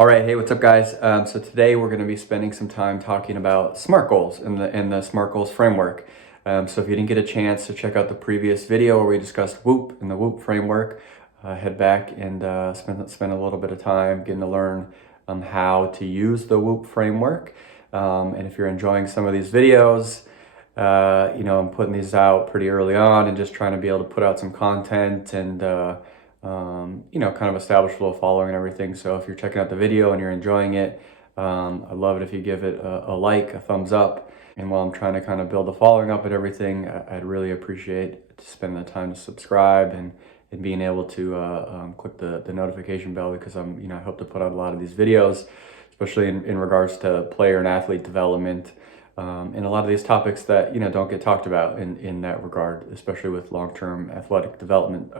All right, hey, what's up, guys? So today we're going to be spending some time talking about SMART goals and the SMART goals framework. So if you didn't get a chance to check out the previous video where we discussed WHOOP and the WHOOP framework, head back and spend a little bit of time getting to learn how to use the WHOOP framework. And if you're enjoying some of these videos, I'm putting these out pretty early on and just trying to be able to put out some content and kind of establish a little following and everything. So if you're checking out the video and you're enjoying it, I'd love it if you give it a like, a thumbs up. And while I'm trying to kind of build the following up and everything, I'd really appreciate to spend the time to subscribe and being able to click the notification bell, because I hope to put out a lot of these videos, especially in regards to player and athlete development. And a lot of these topics that don't get talked about in that regard, especially with long-term athletic development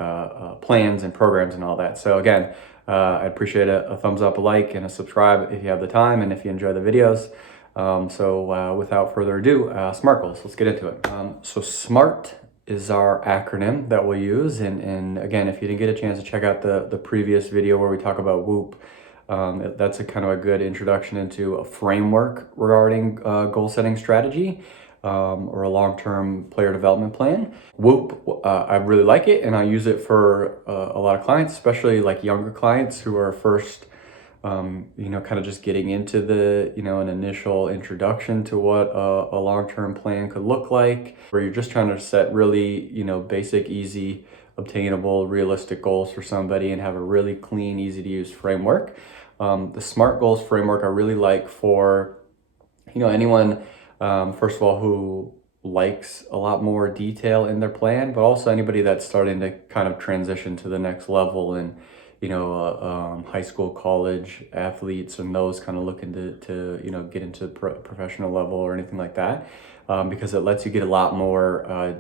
plans and programs and all that. So again, I appreciate a thumbs up, a like, and a subscribe if you have the time and if you enjoy the videos. So without further ado, SMART goals. Let's get into it. So SMART is our acronym that we'll use. And again, if you didn't get a chance to check out the previous video where we talk about WHOOP, that's a kind of a good introduction into a framework regarding goal setting strategy or a long-term player development plan. WHOOP, I really like it, and I use it for a lot of clients, especially like younger clients who are first, kind of just getting into an initial introduction to what a long-term plan could look like, where you're just trying to set really, basic, easy, obtainable, realistic goals for somebody and have a really clean, easy to use framework. The SMART goals framework I really like for, anyone, first of all, who likes a lot more detail in their plan, but also anybody that's starting to kind of transition to the next level and, high school, college athletes and those kind of looking to get into professional level or anything like that, because it lets you get a lot more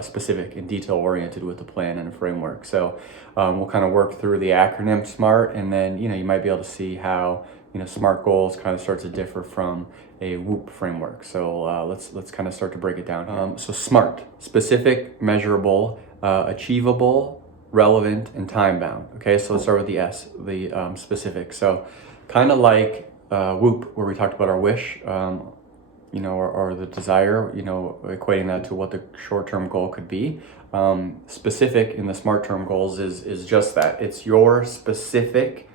specific and detail oriented with the plan and a framework. So we'll kind of work through the acronym SMART, and then you might be able to see how SMART goals kind of start to differ from a WHOOP framework. So let's kind of start to break it down. So SMART: specific, measurable, achievable, relevant, and time bound. Okay, so let's start with the S, the specific. So kind of like WHOOP, where we talked about our wish, or the desire, equating that to what the short-term goal could be. Specific in the SMART-term goals is just that. It's your specific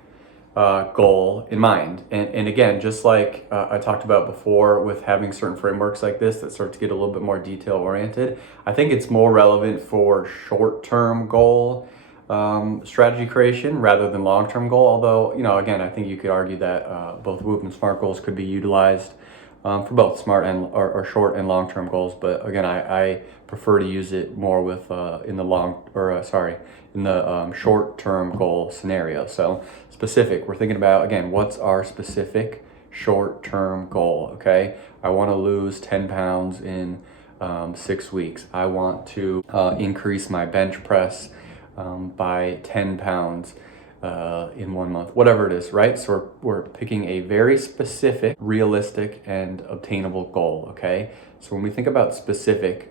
goal in mind. And again, just like I talked about before with having certain frameworks like this that start to get a little bit more detail-oriented, I think it's more relevant for short-term goal strategy creation rather than long-term goal. Although, again, I think you could argue that both WHOOP and SMART goals could be utilized for both SMART and or short and long-term goals, but again, I prefer to use it more with in the short-term goal scenario. So specific, we're thinking about, again, what's our specific short-term goal? Okay, I want to lose 10 pounds in 6 weeks. I want to increase my bench press by 10 pounds in 1 month, whatever it is, right? So we're picking a very specific, realistic, and obtainable goal, okay? So when we think about specific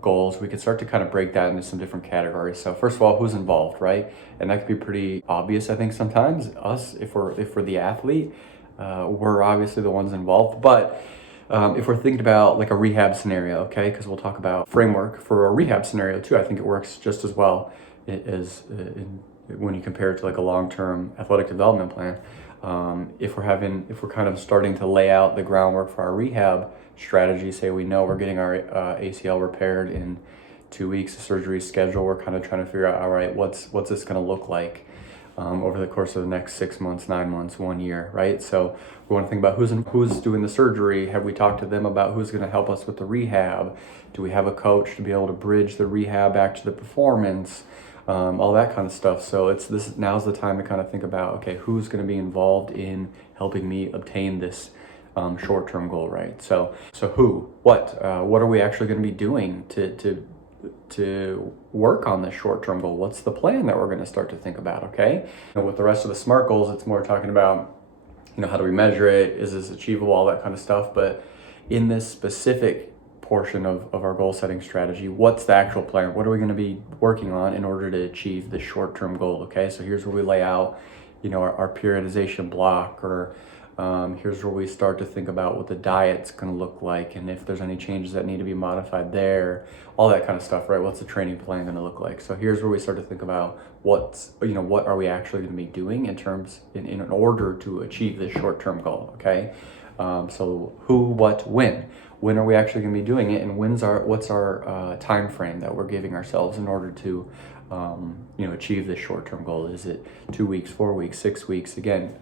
goals, we can start to kind of break that into some different categories. So first of all, who's involved, right? And that can be pretty obvious, I think, sometimes. Us, if we're the athlete, we're obviously the ones involved. But if we're thinking about like a rehab scenario, okay, because we'll talk about framework for a rehab scenario too, I think it works just as well as when you compare it to like a long-term athletic development plan. If we're kind of starting to lay out the groundwork for our rehab strategy, say we know we're getting our ACL repaired in 2 weeks, the surgery schedule, we're kind of trying to figure out, all right, what's this going to look like over the course of the next 6 months, 9 months, 1 year, right? So we want to think about who's doing the surgery. Have we talked to them about who's going to help us with the rehab? Do we have a coach to be able to bridge the rehab back to the performance? All that kind of stuff. So now's the time to kind of think about, okay, who's going to be involved in helping me obtain this short-term goal, right? So who, what are we actually going to be doing to work on this short-term goal? What's the plan that we're going to start to think about? Okay, and with the rest of the SMART goals, it's more talking about, how do we measure it? Is this achievable? All that kind of stuff. But in this specific portion of our goal setting strategy, what's the actual plan? What are we going to be working on in order to achieve the short-term goal? Okay, so here's where we lay out our periodization block, or here's where we start to think about what the diet's going to look like, and if there's any changes that need to be modified there, all that kind of stuff, right? What's the training plan going to look like? So here's where we start to think about what are we actually going to be doing in order to achieve this short-term goal, okay? So who, what, when are we actually going to be doing it, and what's our time frame that we're giving ourselves in order to achieve this short-term goal? Is it 2 weeks, 4 weeks, 6 weeks? Again,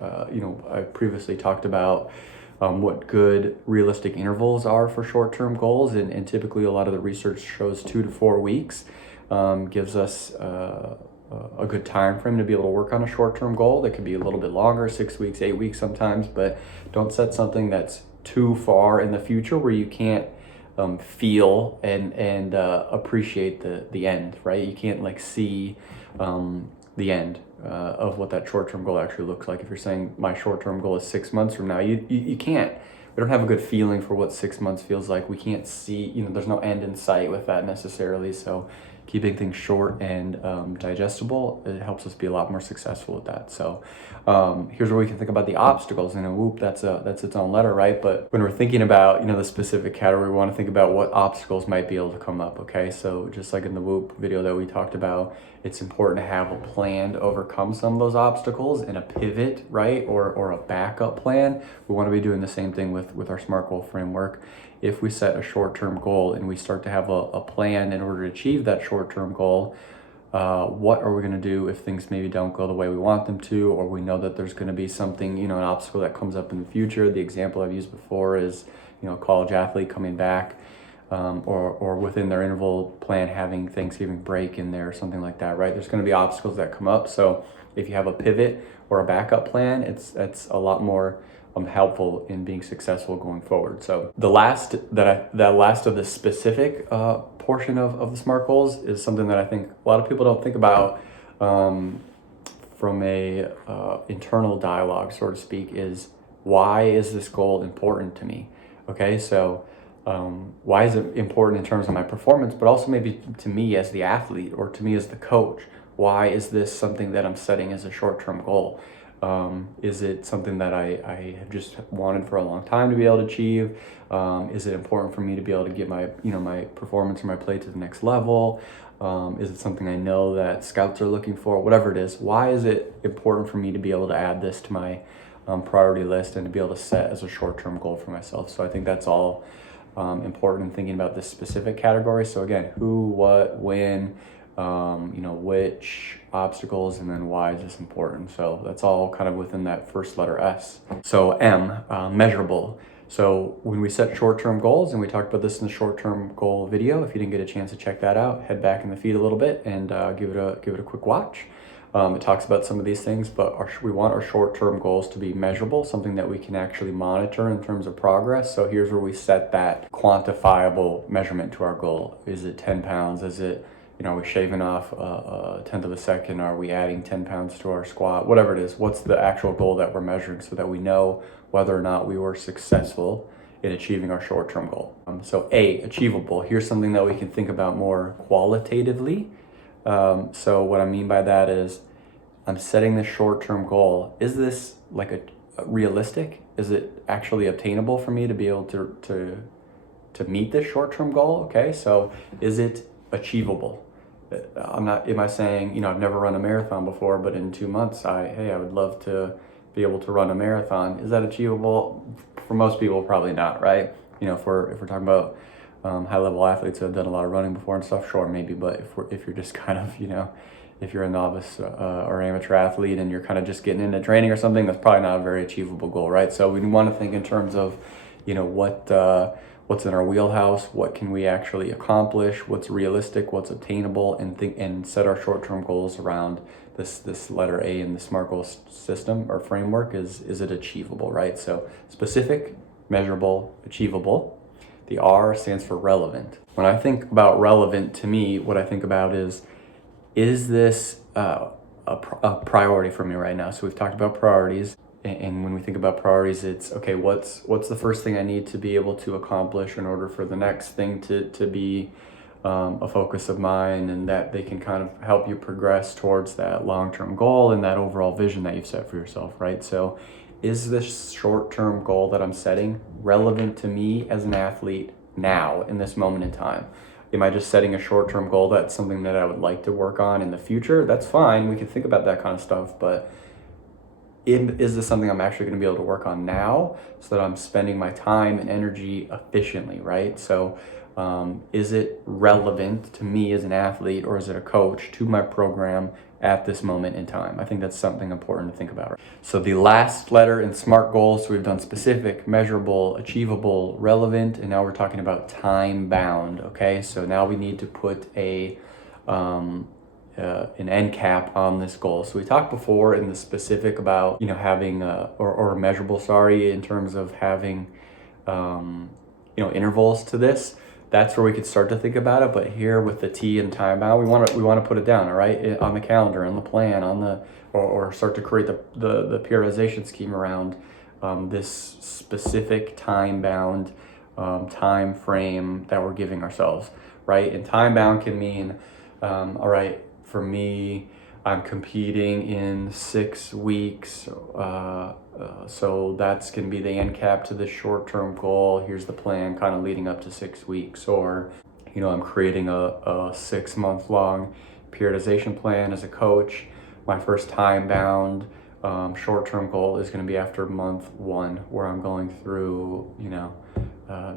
I previously talked about what good realistic intervals are for short-term goals, and typically a lot of the research shows 2 to 4 weeks gives us a good time frame to be able to work on a short-term goal. That could be a little bit longer, 6 weeks, 8 weeks sometimes, but don't set something that's too far in the future where you can't feel and appreciate the end, right? You can't see the end of what that short-term goal actually looks like. If you're saying my short-term goal is 6 months from now, you can't. We don't have a good feeling for what 6 months feels like. We can't see, there's no end in sight with that necessarily. So keeping things short and digestible, it helps us be a lot more successful with that. So here's where we can think about the obstacles, and whoop, that's its own letter, right? But when we're thinking about the specific category, we want to think about what obstacles might be able to come up. Okay, so just like in the whoop video that we talked about, it's important to have a plan to overcome some of those obstacles and a pivot, right, or a backup plan. We want to be doing the same thing with our SMART goal framework. If we set a short-term goal and we start to have a plan in order to achieve that short-term goal, what are we going to do if things maybe don't go the way we want them to, or we know that there's going to be something, an obstacle that comes up in the future? The example I've used before is, a college athlete coming back, or within their interval plan having Thanksgiving break in there or something like that, right? There's going to be obstacles that come up. So if you have a pivot or a backup plan, it's a lot more helpful in being successful going forward. So the last of the specific portion of the SMART goals is something that I think a lot of people don't think about from a internal dialogue, so to speak, is why is this goal important to me? Okay, so why is it important in terms of my performance, but also maybe to me as the athlete or to me as the coach? Why is this something that I'm setting as a short-term goal? Is it something that I have just wanted for a long time to be able to achieve? Is it important for me to be able to get my performance or my play to the next level? Is it something I know that scouts are looking for? Whatever it is, why is it important for me to be able to add this to my priority list and to be able to set as a short-term goal for myself? So I think that's all important in thinking about this specific category. So again, who, what, when, which obstacles, and then why is this important? So that's all kind of within that first letter S. So M, measurable. So when we set short-term goals, and we talked about this in the short-term goal video, if you didn't get a chance to check that out, head back in the feed a little bit and give it a quick watch. It talks about some of these things, but we want our short-term goals to be measurable, something that we can actually monitor in terms of progress. So here's where we set that quantifiable measurement to our goal. Is it 10 pounds? Is it, are we shaving off a tenth of a second? Are we adding 10 pounds to our squat? Whatever it is, what's the actual goal that we're measuring so that we know whether or not we were successful in achieving our short-term goal. So A, achievable. Here's something that we can think about more qualitatively. So what I mean by that is I'm setting this short-term goal. Is this a realistic? Is it actually obtainable for me to be able to meet this short-term goal? Okay, so is it achievable? Am I saying, I've never run a marathon before, but in 2 months, I would love to be able to run a marathon. Is that achievable? For most people, probably not, right? If we're talking about high-level athletes who have done a lot of running before and stuff, sure, maybe. But if you're just kind of, if you're a novice or amateur athlete and you're kind of just getting into training or something, that's probably not a very achievable goal, right? So we want to think in terms of, what's in our wheelhouse, what can we actually accomplish, what's realistic, what's obtainable, and set our short-term goals around this letter A in the SMART goal system or framework. Is it achievable, right? So specific, measurable, achievable. The R stands for relevant. When I think about relevant, to me, what I think about is this a priority for me right now? So we've talked about priorities. And when we think about priorities, it's, okay, what's the first thing I need to be able to accomplish in order for the next thing to be a focus of mine, and that they can kind of help you progress towards that long-term goal and that overall vision that you've set for yourself, right? So is this short-term goal that I'm setting relevant to me as an athlete now in this moment in time? Am I just setting a short-term goal that's something that I would like to work on in the future? That's fine. We can think about that kind of stuff, but is this something I'm actually going to be able to work on now so that I'm spending my time and energy efficiently, right? So is it relevant to me as an athlete, or is it a coach to my program at this moment in time? I think that's something important to think about. Right? So the last letter in SMART goals, so we've done specific, measurable, achievable, relevant, and now we're talking about time bound, okay? So now we need to put an end cap on this goal. So we talked before in the specific about, having or measurable, in terms of having, intervals to this. That's where we could start to think about it. But here with the T and timeout, we want to put it down, all right, on the calendar, on the plan, or start to create the periodization scheme around this specific time bound time frame that we're giving ourselves, right? And time bound can mean, all right, for me, I'm competing in 6 weeks, so that's going to be the end cap to the short-term goal. Here's the plan kind of leading up to 6 weeks. Or, I'm creating a 6-month-long periodization plan as a coach. My first time-bound short-term goal is going to be after month 1, where I'm going through,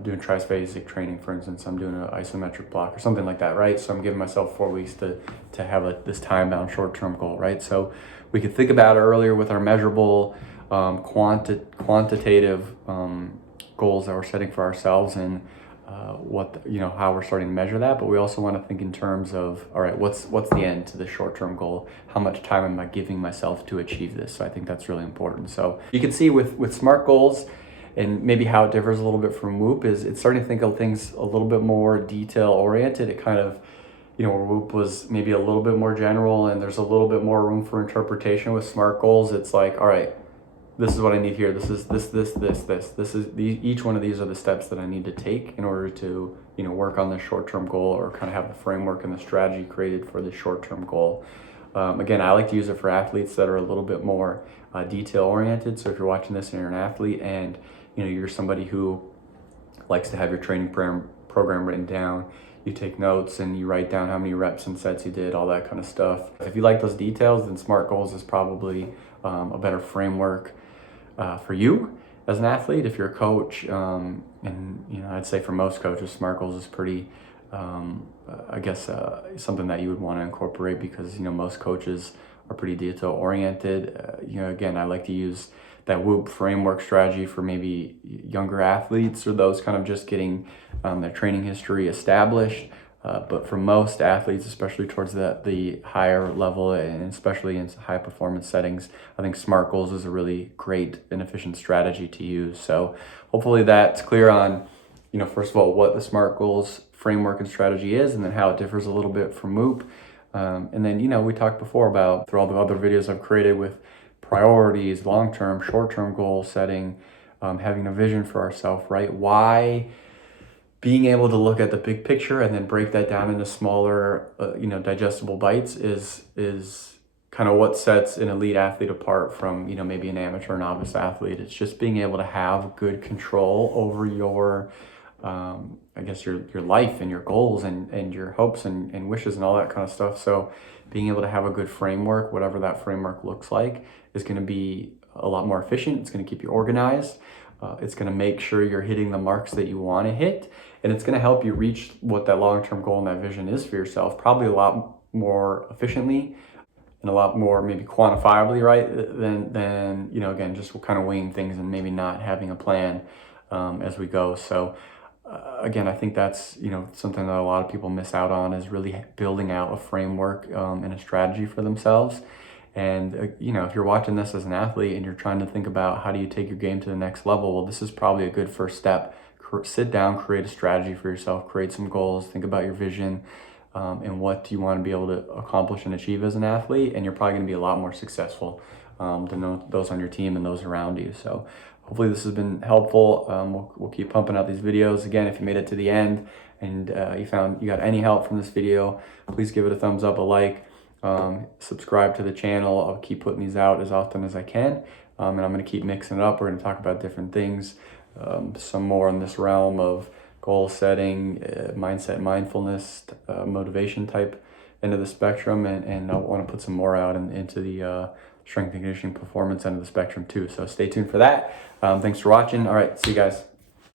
doing triphasic training, for instance. I'm doing an isometric block or something like that, right? So I'm giving myself 4 weeks to have this time-bound short-term goal, right? So we could think about it earlier with our measurable quantitative goals that we're setting for ourselves, and how we're starting to measure that. But we also want to think in terms of, all right, what's the end to the short-term goal? How much time am I giving myself to achieve this? So I think that's really important. So you can see with SMART goals, and maybe how it differs a little bit from Whoop, is it's starting to think of things a little bit more detail oriented. It kind of, where Whoop was maybe a little bit more general and there's a little bit more room for interpretation. With SMART goals, it's like, all right, this is what I need here. This is each one of these are the steps that I need to take in order to, work on this short-term goal, or kind of have the framework and the strategy created for the short-term goal. Again, I like to use it for athletes that are a little bit more detail oriented. So if you're watching this and you're an athlete and you're somebody who likes to have your training program written down, you take notes and you write down how many reps and sets you did, all that kind of stuff. If you like those details, then SMART goals is probably a better framework for you as an athlete. If you're a coach, and I'd say for most coaches, SMART goals is pretty, something that you would want to incorporate, because most coaches are pretty detail oriented. Again, I like to use that Whoop framework strategy for maybe younger athletes, or those kind of just getting their training history established. But for most athletes, especially towards the higher level, and especially in high performance settings, I think SMART goals is a really great and efficient strategy to use. So hopefully that's clear on, first of all, what the SMART goals framework and strategy is, and then how it differs a little bit from Whoop. And then, we talked before about, through all the other videos I've created, with priorities, long-term, short-term goal setting, having a vision for ourselves, right? Why being able to look at the big picture and then break that down into smaller, digestible bites is kind of what sets an elite athlete apart from, maybe an amateur or novice athlete. It's just being able to have good control over your, your life and your goals and your hopes and wishes and all that kind of stuff. So being able to have a good framework, whatever that framework looks like, is going to be a lot more efficient. It's going to keep you organized. It's going to make sure you're hitting the marks that you want to hit. And it's going to help you reach what that long-term goal and that vision is for yourself, probably a lot more efficiently and a lot more maybe quantifiably, right? Than again, just kind of weighing things and maybe not having a plan as we go. So again, I think that's, something that a lot of people miss out on, is really building out a framework and a strategy for themselves. And, if you're watching this as an athlete and you're trying to think about how do you take your game to the next level, well, this is probably a good first step. Sit down, create a strategy for yourself, create some goals, think about your vision, and what do you want to be able to accomplish and achieve as an athlete. And you're probably going to be a lot more successful to know those on your team and those around you. So hopefully this has been helpful. We'll keep pumping out these videos. Again, if you made it to the end and you got any help from this video, please give it a thumbs up, a like, subscribe to the channel. I'll keep putting these out as often as I can, and I'm going to keep mixing it up. We're going to talk about different things, some more in this realm of goal setting, mindset, mindfulness, motivation type end of the spectrum, and I want to put some more out into the strength and conditioning performance end of the spectrum too. So stay tuned for that. Thanks for watching. All right, see you guys.